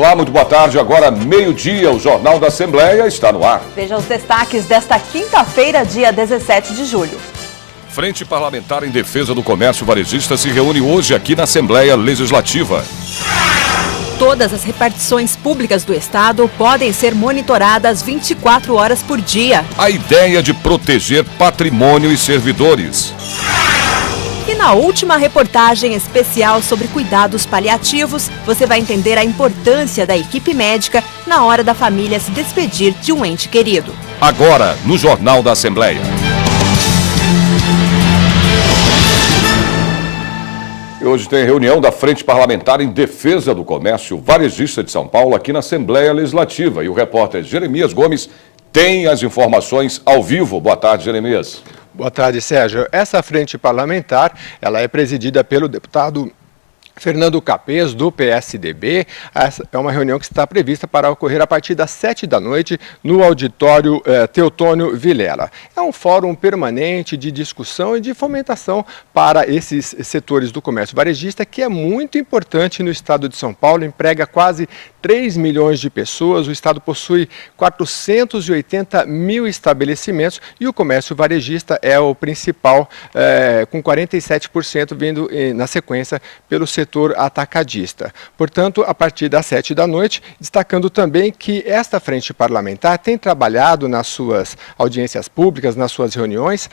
Olá, muito boa tarde. Agora, meio-dia, o Jornal da Assembleia está no ar. Veja os destaques desta quinta-feira, dia 17 de julho. Frente Parlamentar em Defesa do Comércio Varejista se reúne hoje aqui na Assembleia Legislativa. Todas as repartições públicas do Estado podem ser monitoradas 24 horas por dia. A ideia de proteger patrimônio e servidores. E na última reportagem especial sobre cuidados paliativos, você vai entender a importância da equipe médica na hora da família se despedir de um ente querido. Agora, no Jornal da Assembleia. E hoje tem reunião da Frente Parlamentar em Defesa do Comércio Varejista de São Paulo aqui na Assembleia Legislativa. E o repórter Jeremias Gomes tem as informações ao vivo. Boa tarde, Jeremias. Boa tarde, Sérgio. Essa frente parlamentar, ela é presidida pelo deputado Fernando Capês, do PSDB. Essa é uma reunião que está prevista para ocorrer a partir das 7 da noite no auditório Teotônio Vilela. É um fórum permanente de discussão e de fomentação para esses setores do comércio varejista, que é muito importante no estado de São Paulo, emprega quase 3 milhões de pessoas, o estado possui 480 mil estabelecimentos e o comércio varejista é o principal, com 47% vindo na sequência pelo setor atacadista. Portanto, a partir das 7 da noite, destacando também que esta frente parlamentar tem trabalhado nas suas audiências públicas, nas suas reuniões,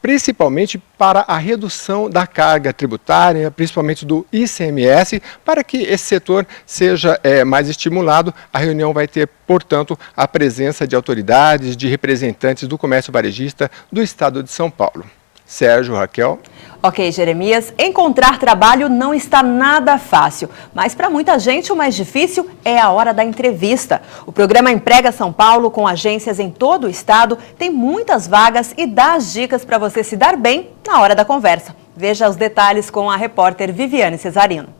principalmente para a redução da carga tributária, principalmente do ICMS, para que esse setor seja mais estimulado. A reunião vai ter, portanto, a presença de autoridades, de representantes do comércio varejista do estado de São Paulo. Sérgio, Raquel. Ok, Jeremias, encontrar trabalho não está nada fácil, mas para muita gente o mais difícil é a hora da entrevista. O programa Emprega São Paulo, com agências em todo o estado, tem muitas vagas e dá as dicas para você se dar bem na hora da conversa. Veja os detalhes com a repórter Viviane Cesarino.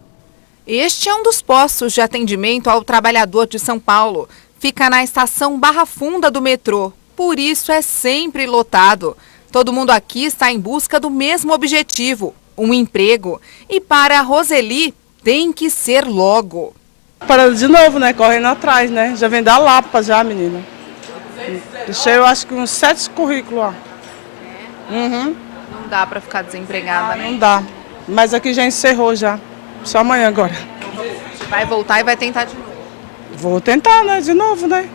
Este é um dos postos de atendimento ao trabalhador de São Paulo. Fica na estação Barra Funda do metrô, por isso é sempre lotado. Todo mundo aqui está em busca do mesmo objetivo, um emprego. E para a Roseli, tem que ser logo. Parando de novo, né? Correndo atrás, né? Já vem da Lapa já, menina. Deixei, eu acho que uns 7 currículos lá. Não dá para ficar desempregada, né? Não dá. Mas aqui já encerrou já. Só amanhã agora. Vai voltar e vai tentar de novo. Vou tentar, né? De novo, né?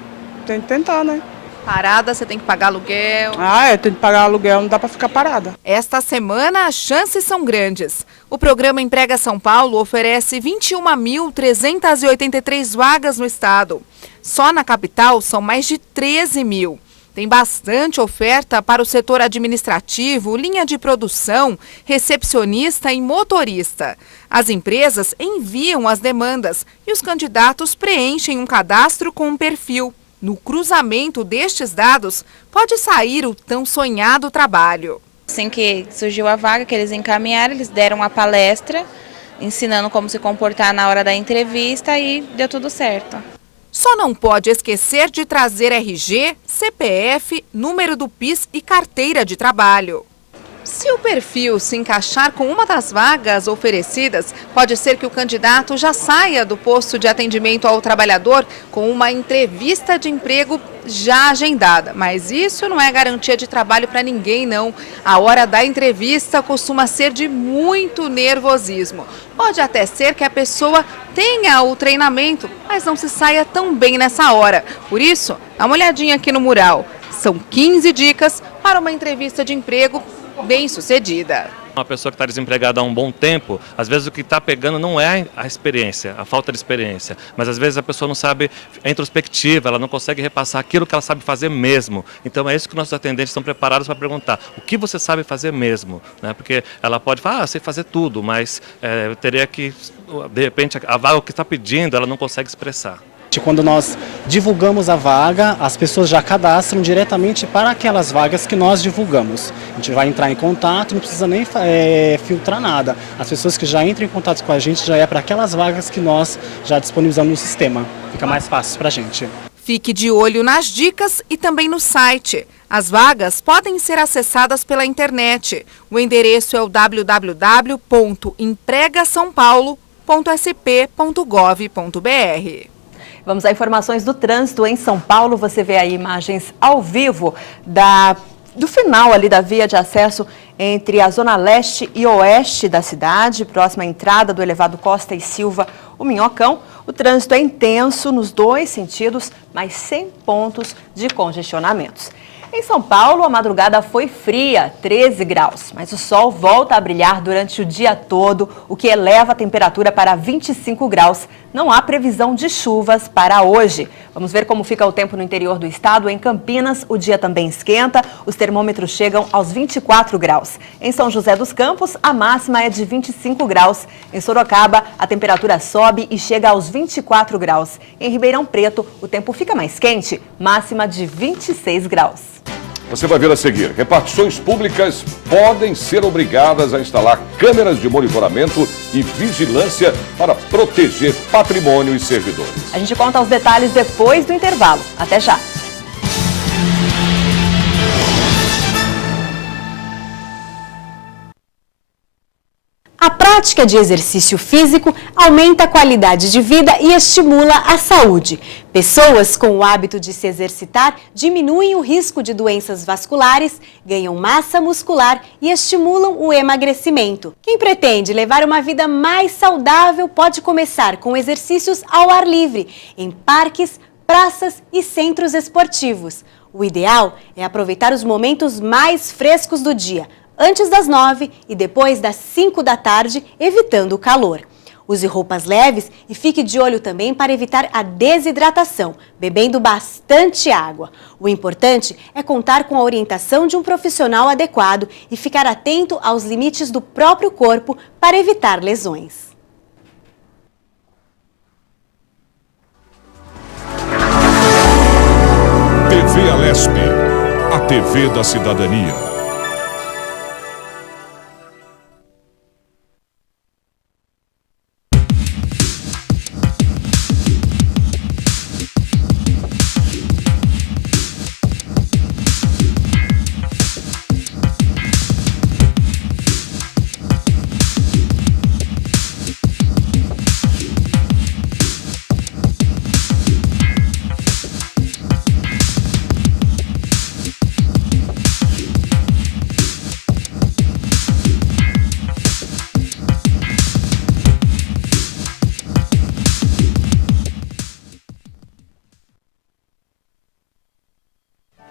Tem que tentar, né? Parada, você tem que pagar aluguel. Tem que pagar aluguel, não dá para ficar parada. Esta semana, as chances são grandes. O programa Emprega São Paulo oferece 21.383 vagas no estado. Só na capital são mais de 13 mil. Tem bastante oferta para o setor administrativo, linha de produção, recepcionista e motorista. As empresas enviam as demandas e os candidatos preenchem um cadastro com um perfil. No cruzamento destes dados, pode sair o tão sonhado trabalho. Assim que surgiu a vaga, que eles encaminharam, eles deram uma palestra, ensinando como se comportar na hora da entrevista e deu tudo certo. Só não pode esquecer de trazer RG, CPF, número do PIS e carteira de trabalho. Se o perfil se encaixar com uma das vagas oferecidas, pode ser que o candidato já saia do posto de atendimento ao trabalhador com uma entrevista de emprego já agendada. Mas isso não é garantia de trabalho para ninguém, não. A hora da entrevista costuma ser de muito nervosismo. Pode até ser que a pessoa tenha o treinamento, mas não se saia tão bem nessa hora. Por isso, dá uma olhadinha aqui no mural. São 15 dicas para uma entrevista de emprego bem-sucedida. Uma pessoa que está desempregada há um bom tempo, às vezes o que está pegando não é a experiência, a falta de experiência, mas às vezes a pessoa não sabe a introspectiva, ela não consegue repassar aquilo que ela sabe fazer mesmo. Então é isso que nossos atendentes estão preparados para perguntar, o que você sabe fazer mesmo? Né? Porque ela pode falar, eu sei fazer tudo, mas teria que, de repente, a vaga que está pedindo, ela não consegue expressar. Quando nós divulgamos a vaga, as pessoas já cadastram diretamente para aquelas vagas que nós divulgamos. A gente vai entrar em contato, não precisa nem filtrar nada. As pessoas que já entram em contato com a gente já é para aquelas vagas que nós já disponibilizamos no sistema. Fica mais fácil para a gente. Fique de olho nas dicas e também no site. As vagas podem ser acessadas pela internet. O endereço é o www.empregasaopaulo.sp.gov.br. Vamos a informações do trânsito em São Paulo. Você vê aí imagens ao vivo do final ali da via de acesso entre a zona leste e oeste da cidade, próxima à entrada do elevado Costa e Silva, o Minhocão. O trânsito é intenso nos dois sentidos, mas sem pontos de congestionamentos. Em São Paulo, a madrugada foi fria, 13 graus, mas o sol volta a brilhar durante o dia todo, o que eleva a temperatura para 25 graus. Não há previsão de chuvas para hoje. Vamos ver como fica o tempo no interior do estado. Em Campinas, o dia também esquenta, os termômetros chegam aos 24 graus. Em São José dos Campos, a máxima é de 25 graus. Em Sorocaba, a temperatura sobe e chega aos 24 graus. Em Ribeirão Preto, o tempo fica mais quente, máxima de 26 graus. Você vai ver a seguir. Repartições públicas podem ser obrigadas a instalar câmeras de monitoramento e vigilância para proteger patrimônio e servidores. A gente conta os detalhes depois do intervalo. Até já! A prática de exercício físico aumenta a qualidade de vida e estimula a saúde. Pessoas com o hábito de se exercitar diminuem o risco de doenças vasculares, ganham massa muscular e estimulam o emagrecimento. Quem pretende levar uma vida mais saudável pode começar com exercícios ao ar livre, em parques, praças e centros esportivos. O ideal é aproveitar os momentos mais frescos do dia, antes das 9 e depois das 5 da tarde, evitando o calor. Use roupas leves e fique de olho também para evitar a desidratação, bebendo bastante água. O importante é contar com a orientação de um profissional adequado e ficar atento aos limites do próprio corpo para evitar lesões. TV Alesp, a TV da cidadania.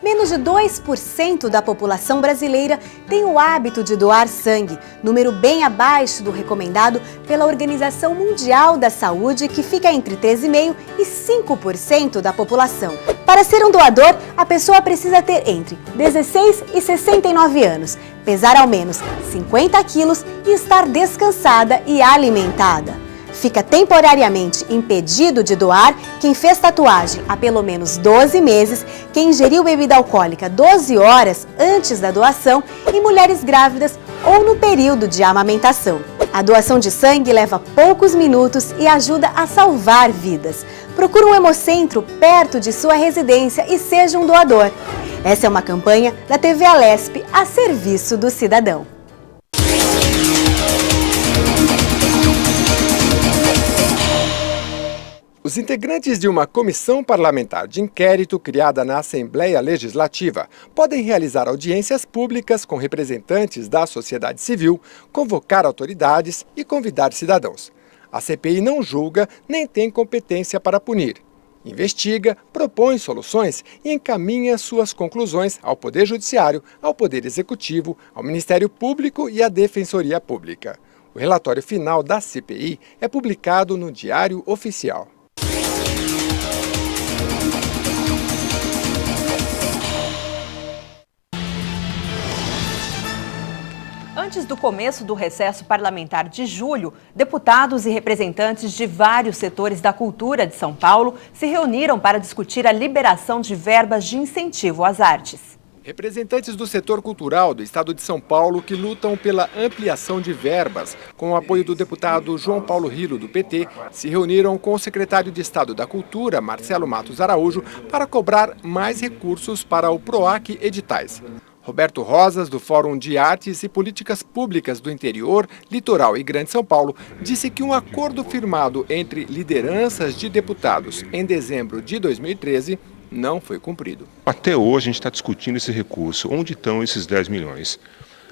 Menos de 2% da população brasileira tem o hábito de doar sangue, número bem abaixo do recomendado pela Organização Mundial da Saúde, que fica entre 3,5% e 5% da população. Para ser um doador, a pessoa precisa ter entre 16 e 69 anos, pesar ao menos 50 quilos e estar descansada e alimentada. Fica temporariamente impedido de doar quem fez tatuagem há pelo menos 12 meses, quem ingeriu bebida alcoólica 12 horas antes da doação e mulheres grávidas ou no período de amamentação. A doação de sangue leva poucos minutos e ajuda a salvar vidas. Procure um hemocentro perto de sua residência e seja um doador. Essa é uma campanha da TV Alesp a serviço do cidadão. Os integrantes de uma comissão parlamentar de inquérito criada na Assembleia Legislativa podem realizar audiências públicas com representantes da sociedade civil, convocar autoridades e convidar cidadãos. A CPI não julga nem tem competência para punir. Investiga, propõe soluções e encaminha suas conclusões ao Poder Judiciário, ao Poder Executivo, ao Ministério Público e à Defensoria Pública. O relatório final da CPI é publicado no Diário Oficial. Antes do começo do recesso parlamentar de julho, deputados e representantes de vários setores da cultura de São Paulo se reuniram para discutir a liberação de verbas de incentivo às artes. Representantes do setor cultural do estado de São Paulo que lutam pela ampliação de verbas, com o apoio do deputado João Paulo Rilo, do PT, se reuniram com o secretário de Estado da Cultura, Marcelo Matos Araújo, para cobrar mais recursos para o PROAC Editais. Roberto Rosas, do Fórum de Artes e Políticas Públicas do Interior, Litoral e Grande São Paulo, disse que um acordo firmado entre lideranças de deputados em dezembro de 2013 não foi cumprido. Até hoje a gente está discutindo esse recurso. Onde estão esses 10 milhões?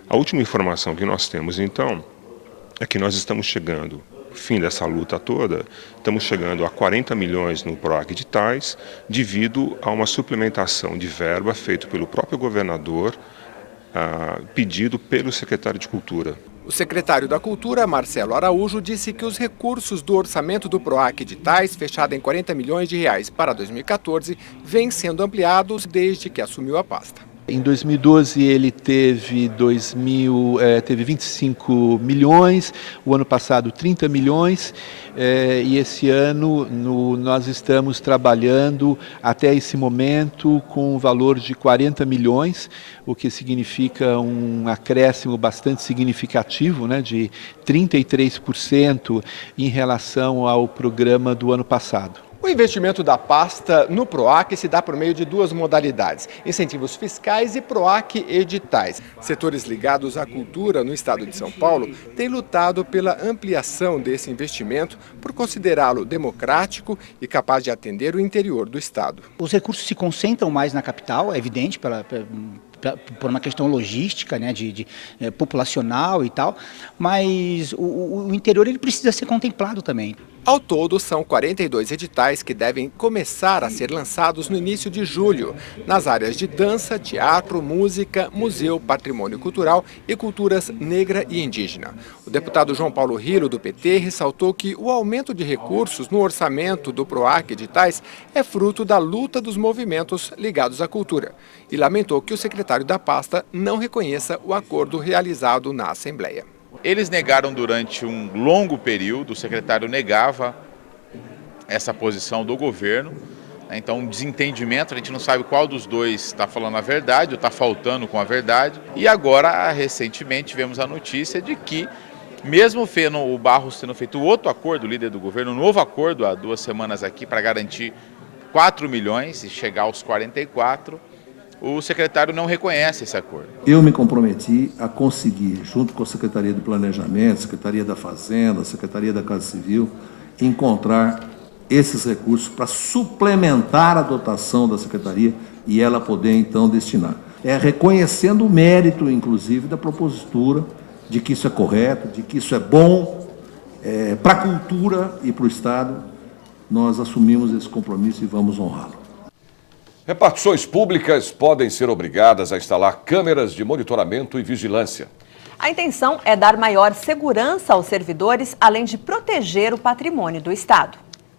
A última informação que nós temos, então, é que nós estamos chegando, fim dessa luta toda, estamos chegando a 40 milhões no PROAC Editais, devido a uma suplementação de verba feita pelo próprio governador, pedido pelo secretário de Cultura. O secretário da Cultura, Marcelo Araújo, disse que os recursos do orçamento do PROAC Editais, fechado em 40 milhões de reais para 2014, vêm sendo ampliados desde que assumiu a pasta. Em 2012 ele teve 25 milhões, o ano passado 30 milhões e esse ano nós estamos trabalhando até esse momento com um valor de 40 milhões, o que significa um acréscimo bastante significativo, né, de 33% em relação ao programa do ano passado. O investimento da pasta no PROAC se dá por meio de duas modalidades, incentivos fiscais e PROAC Editais. Setores ligados à cultura no estado de São Paulo têm lutado pela ampliação desse investimento por considerá-lo democrático e capaz de atender o interior do estado. Os recursos se concentram mais na capital, é evidente, por uma questão logística, né, populacional e tal, mas o interior ele precisa ser contemplado também. Ao todo, são 42 editais que devem começar a ser lançados no início de julho, nas áreas de dança, teatro, música, museu, patrimônio cultural e culturas negra e indígena. O deputado João Paulo Rilo, do PT, ressaltou que o aumento de recursos no orçamento do PROAC Editais é fruto da luta dos movimentos ligados à cultura e lamentou que o secretário da pasta não reconheça o acordo realizado na Assembleia. Eles negaram durante um longo período, o secretário negava essa posição do governo, então um desentendimento, a gente não sabe qual dos dois está falando a verdade ou está faltando com a verdade. E agora, recentemente, tivemos a notícia de que, mesmo o Barros tendo feito outro acordo, o líder do governo, um novo acordo há 2 semanas aqui para garantir 4 milhões e chegar aos 44, o secretário não reconhece esse acordo. Eu me comprometi a conseguir, junto com a Secretaria do Planejamento, Secretaria da Fazenda, Secretaria da Casa Civil, encontrar esses recursos para suplementar a dotação da Secretaria e ela poder, então, destinar. Reconhecendo o mérito, inclusive, da propositura de que isso é correto, de que isso é bom para a cultura e para o Estado. Nós assumimos esse compromisso e vamos honrá-lo. Repartições públicas podem ser obrigadas a instalar câmeras de monitoramento e vigilância. A intenção é dar maior segurança aos servidores, além de proteger o patrimônio do Estado.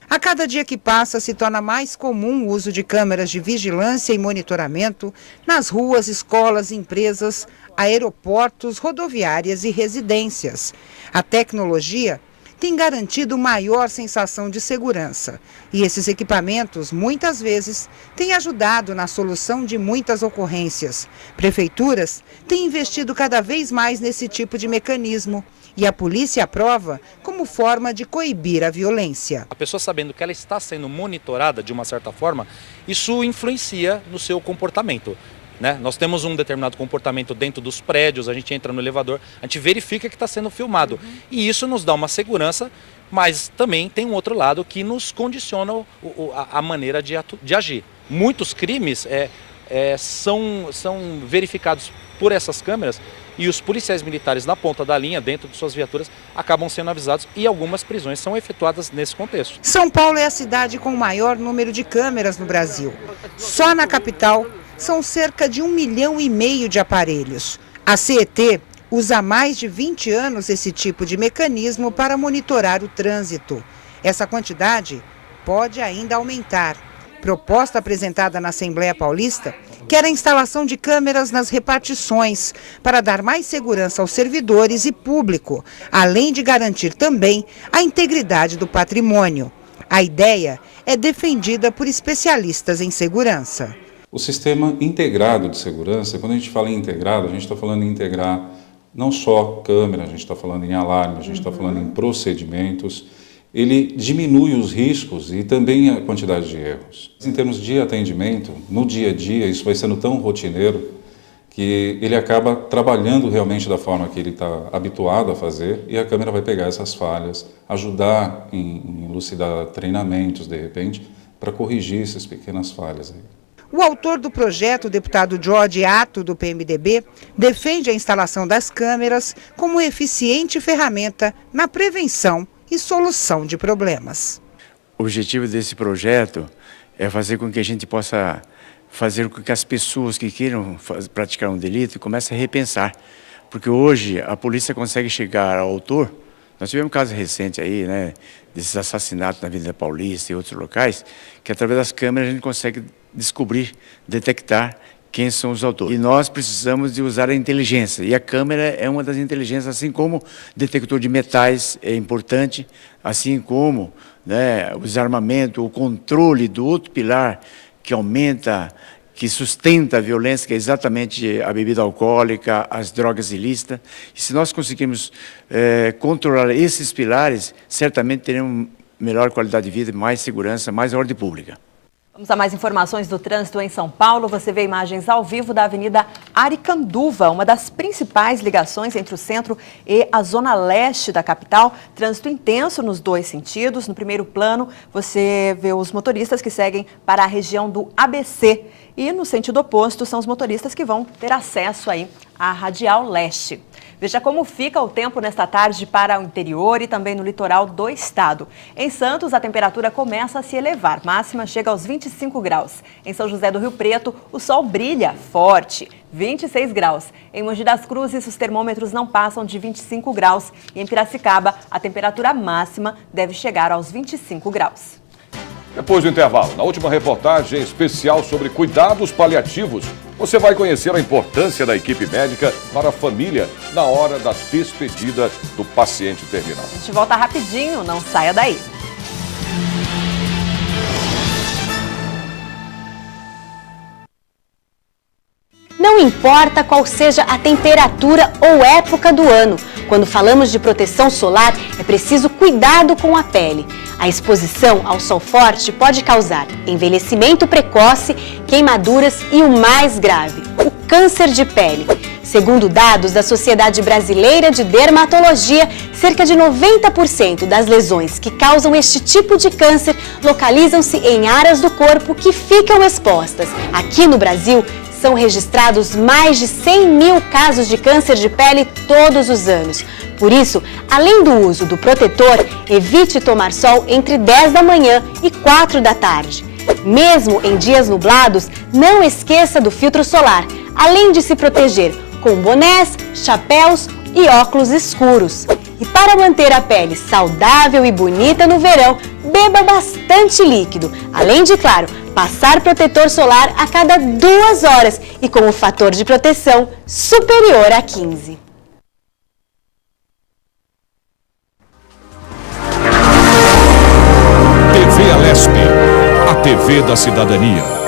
A cada dia que passa, se torna mais comum o uso de câmeras de vigilância e monitoramento nas ruas, escolas, empresas, aeroportos, rodoviárias e residências. A tecnologia tem garantido maior sensação de segurança. E esses equipamentos, muitas vezes, têm ajudado na solução de muitas ocorrências. Prefeituras têm investido cada vez mais nesse tipo de mecanismo. E a polícia aprova como forma de coibir a violência. A pessoa sabendo que ela está sendo monitorada de uma certa forma, isso influencia no seu comportamento. Né? Nós temos um determinado comportamento dentro dos prédios, a gente entra no elevador, a gente verifica que está sendo filmado. E isso nos dá uma segurança, mas também tem um outro lado que nos condiciona a maneira de agir. Muitos crimes são verificados por essas câmeras e os policiais militares na ponta da linha, dentro de suas viaturas, acabam sendo avisados e algumas prisões são efetuadas nesse contexto. São Paulo é a cidade com o maior número de câmeras no Brasil. Só na capital são cerca de 1,5 milhão de aparelhos. A CET usa há mais de 20 anos esse tipo de mecanismo para monitorar o trânsito. Essa quantidade pode ainda aumentar. Proposta apresentada na Assembleia Paulista quer a instalação de câmeras nas repartições para dar mais segurança aos servidores e público, além de garantir também a integridade do patrimônio. A ideia é defendida por especialistas em segurança. O sistema integrado de segurança, quando a gente fala em integrado, a gente está falando em integrar não só câmera, a gente está falando em alarme, a gente está falando em procedimentos. Ele diminui os riscos e também a quantidade de erros. Em termos de atendimento, no dia a dia, isso vai sendo tão rotineiro que ele acaba trabalhando realmente da forma que ele está habituado a fazer e a câmera vai pegar essas falhas, ajudar em elucidar treinamentos, de repente, para corrigir essas pequenas falhas aí. O autor do projeto, o deputado Jorge Atto, do PMDB, defende a instalação das câmeras como eficiente ferramenta na prevenção e solução de problemas. O objetivo desse projeto é fazer com que a gente possa fazer com que as pessoas que queiram praticar um delito comecem a repensar. Porque hoje a polícia consegue chegar ao autor. Nós tivemos um caso recente aí, né, desses assassinatos na Avenida Paulista e outros locais, que através das câmeras a gente consegue descobrir, detectar quem são os autores. E nós precisamos de usar a inteligência. E a câmera é uma das inteligências, assim como detector de metais é importante, assim como, né, o desarmamento, o controle do outro pilar que aumenta, que sustenta a violência, que é exatamente a bebida alcoólica, as drogas ilícitas. E se nós conseguirmos controlar esses pilares, certamente teremos melhor qualidade de vida, mais segurança, mais ordem pública. Vamos a mais informações do trânsito em São Paulo. Você vê imagens ao vivo da Avenida Aricanduva, uma das principais ligações entre o centro e a zona leste da capital. Trânsito intenso nos dois sentidos. No primeiro plano, você vê os motoristas que seguem para a região do ABC. E no sentido oposto, são os motoristas que vão ter acesso aí à Radial Leste. Veja como fica o tempo nesta tarde para o interior e também no litoral do estado. Em Santos, a temperatura começa a se elevar. Máxima chega aos 25 graus. Em São José do Rio Preto, o sol brilha forte, 26 graus. Em Mogi das Cruzes, os termômetros não passam de 25 graus. E em Piracicaba, a temperatura máxima deve chegar aos 25 graus. Depois do intervalo, na última reportagem especial sobre cuidados paliativos, você vai conhecer a importância da equipe médica para a família na hora da despedida do paciente terminal. A gente volta rapidinho, não saia daí. Não importa qual seja a temperatura ou época do ano, quando falamos de proteção solar, é preciso cuidado com a pele. A exposição ao sol forte pode causar envelhecimento precoce, queimaduras e o mais grave, o câncer de pele. Segundo dados da Sociedade Brasileira de Dermatologia, cerca de 90% das lesões que causam este tipo de câncer localizam-se em áreas do corpo que ficam expostas. Aqui no Brasil, são registrados mais de 100 mil casos de câncer de pele todos os anos. Por isso, além do uso do protetor, evite tomar sol entre 10 da manhã e 4 da tarde. Mesmo em dias nublados, não esqueça do filtro solar, além de se proteger com bonés, chapéus e óculos escuros. E para manter a pele saudável e bonita no verão, beba bastante líquido, além de, claro, passar protetor solar a cada 2 horas e com o fator de proteção superior a 15. TV Alesp, a TV da cidadania.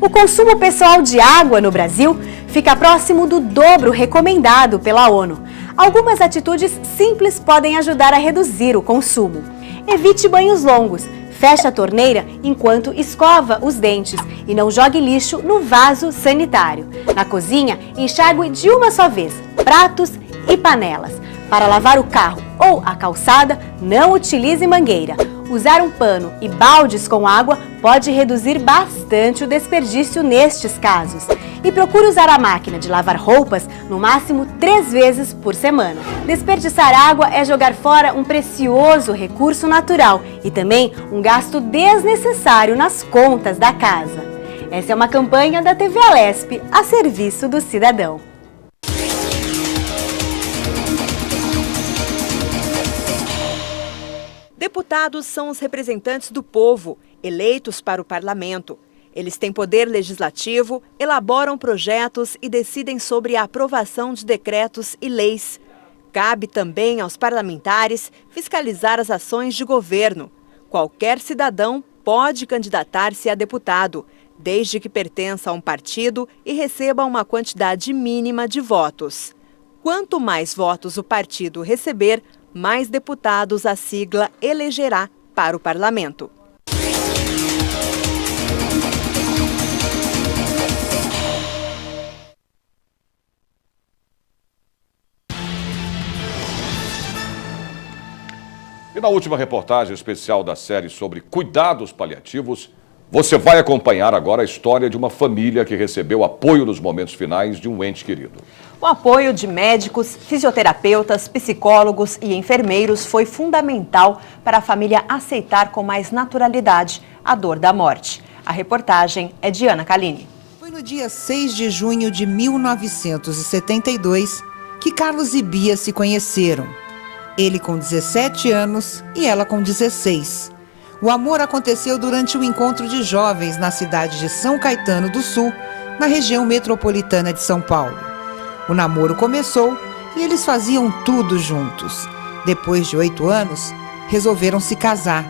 O consumo pessoal de água no Brasil fica próximo do dobro recomendado pela ONU. Algumas atitudes simples podem ajudar a reduzir o consumo. Evite banhos longos, feche a torneira enquanto escova os dentes e não jogue lixo no vaso sanitário. Na cozinha, enxague de uma só vez pratos e panelas. Para lavar o carro ou a calçada, não utilize mangueira. Usar um pano e baldes com água pode reduzir bastante o desperdício nestes casos. E procure usar a máquina de lavar roupas no máximo 3 vezes por semana. Desperdiçar água é jogar fora um precioso recurso natural e também um gasto desnecessário nas contas da casa. Essa é uma campanha da TV Alesp, a serviço do cidadão. Deputados são os representantes do povo, eleitos para o parlamento. Eles têm poder legislativo, elaboram projetos e decidem sobre a aprovação de decretos e leis. Cabe também aos parlamentares fiscalizar as ações de governo. Qualquer cidadão pode candidatar-se a deputado, desde que pertença a um partido e receba uma quantidade mínima de votos. Quanto mais votos o partido receber, mais deputados a sigla elegerá para o parlamento. E na última reportagem especial da série sobre cuidados paliativos, você vai acompanhar agora a história de uma família que recebeu apoio nos momentos finais de um ente querido. O apoio de médicos, fisioterapeutas, psicólogos e enfermeiros foi fundamental para a família aceitar com mais naturalidade a dor da morte. A reportagem é de Ana Calini. Foi no dia 6 de junho de 1972 que Carlos e Bia se conheceram. Ele com 17 anos e ela com 16. O amor aconteceu durante um encontro de jovens na cidade de São Caetano do Sul, na região metropolitana de São Paulo. O namoro começou e eles faziam tudo juntos. Depois de 8 anos, resolveram se casar.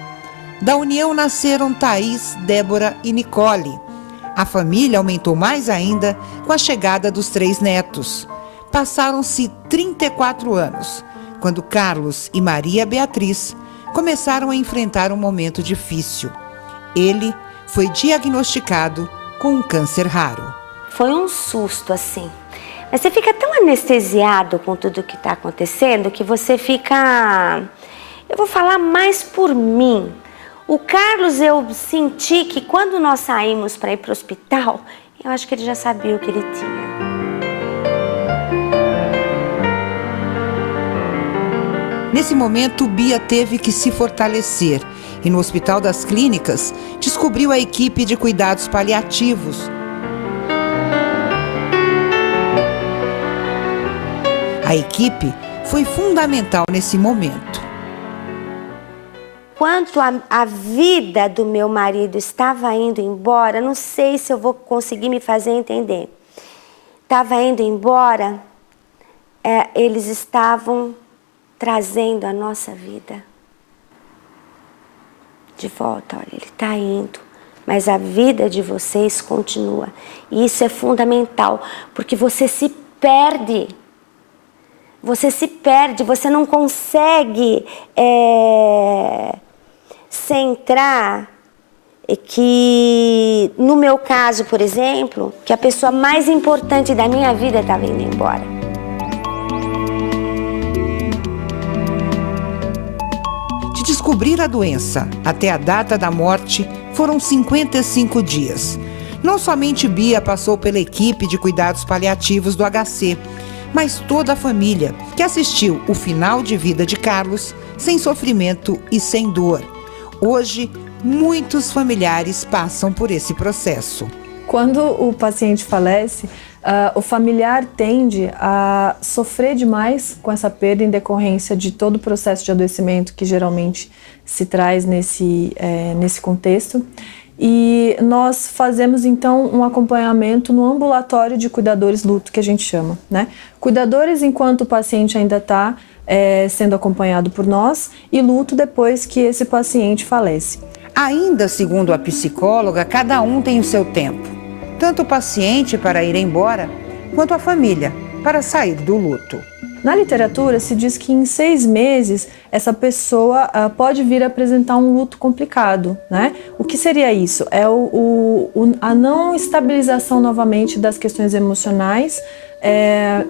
Da união nasceram Thaís, Débora e Nicole. A família aumentou mais ainda com a chegada dos 3 netos. Passaram-se 34 anos, quando Carlos e Maria Beatriz começaram a enfrentar um momento difícil. Ele foi diagnosticado com um câncer raro. Foi um susto, assim. Mas você fica tão anestesiado com tudo que está acontecendo que você fica... Eu vou falar mais por mim. O Carlos, eu senti que quando nós saímos para ir para o hospital, eu acho que ele já sabia o que ele tinha. Nesse momento, Bia teve que se fortalecer e no Hospital das Clínicas descobriu a equipe de cuidados paliativos. A equipe foi fundamental nesse momento. Quanto a vida do meu marido estava indo embora, não sei se eu vou conseguir me fazer entender. Estava indo embora, eles estavam trazendo a nossa vida de volta. Olha, ele está indo, mas a vida de vocês continua. E isso é fundamental, porque você se perde. Você se perde, você não consegue centrar que, no meu caso, por exemplo, que a pessoa mais importante da minha vida estava indo embora. Descobrir a doença até a data da morte foram 55 dias. Não somente Bia passou pela equipe de cuidados paliativos do HC, mas toda a família que assistiu o final de vida de Carlos sem sofrimento e sem dor. Hoje, muitos familiares passam por esse processo. Quando o paciente falece, o familiar tende a sofrer demais com essa perda em decorrência de todo o processo de adoecimento que geralmente se traz nesse contexto. E nós fazemos, então, um acompanhamento no ambulatório de cuidadores luto, que a gente chama, né? Cuidadores enquanto o paciente ainda está sendo acompanhado por nós e luto depois que esse paciente falece. Ainda segundo a psicóloga, cada um tem o seu tempo. Tanto o paciente para ir embora, quanto a família para sair do luto. Na literatura se diz que em 6 meses essa pessoa pode vir a apresentar um luto complicado, né? O que seria isso? É a não estabilização novamente das questões emocionais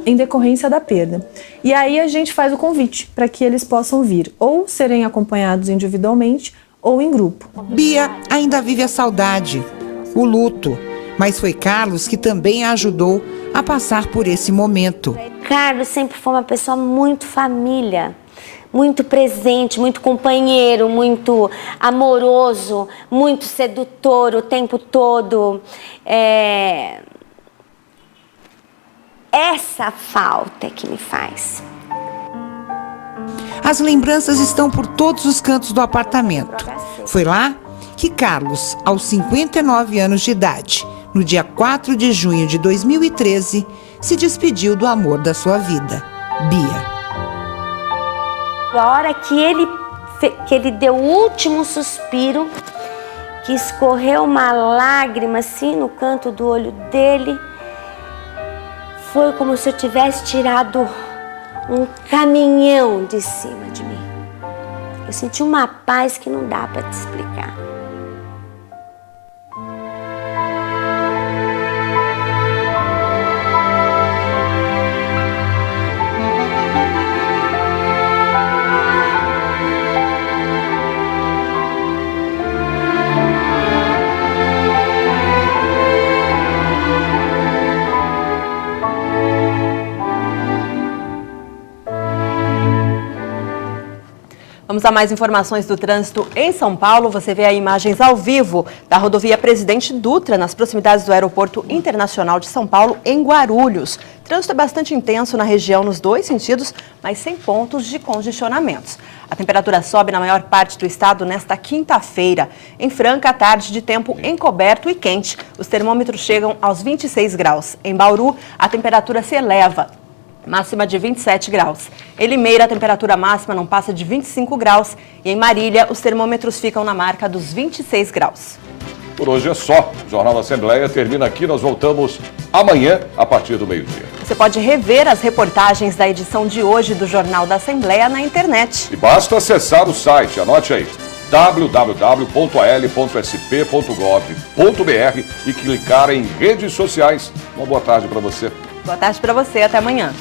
em decorrência da perda. E aí a gente faz o convite para que eles possam vir, ou serem acompanhados individualmente ou em grupo. Bia ainda vive a saudade, o luto. Mas foi Carlos que também a ajudou a passar por esse momento. Carlos sempre foi uma pessoa muito família, muito presente, muito companheiro, muito amoroso, muito sedutor o tempo todo. Essa falta que me faz. As lembranças estão por todos os cantos do apartamento. Foi lá que Carlos, aos 59 anos de idade, no dia 4 de junho de 2013, se despediu do amor da sua vida, Bia. A hora que ele deu o último suspiro, que escorreu uma lágrima assim no canto do olho dele, foi como se eu tivesse tirado um caminhão de cima de mim. Eu senti uma paz que não dá para te explicar. Vamos a mais informações do trânsito em São Paulo. Você vê aí imagens ao vivo da rodovia Presidente Dutra, nas proximidades do Aeroporto Internacional de São Paulo, em Guarulhos. O trânsito é bastante intenso na região nos dois sentidos, mas sem pontos de congestionamentos. A temperatura sobe na maior parte do estado nesta quinta-feira. Em Franca, tarde de tempo encoberto e quente. Os termômetros chegam aos 26 graus. Em Bauru, a temperatura se eleva, máxima de 27 graus. Em Limeira, a temperatura máxima não passa de 25 graus. E em Marília, os termômetros ficam na marca dos 26 graus. Por hoje é só. O Jornal da Assembleia termina aqui. Nós voltamos amanhã, a partir do meio-dia. Você pode rever as reportagens da edição de hoje do Jornal da Assembleia na internet. E basta acessar o site, anote aí, www.al.sp.gov.br e clicar em redes sociais. Uma boa tarde para você. Boa tarde para você. Até amanhã.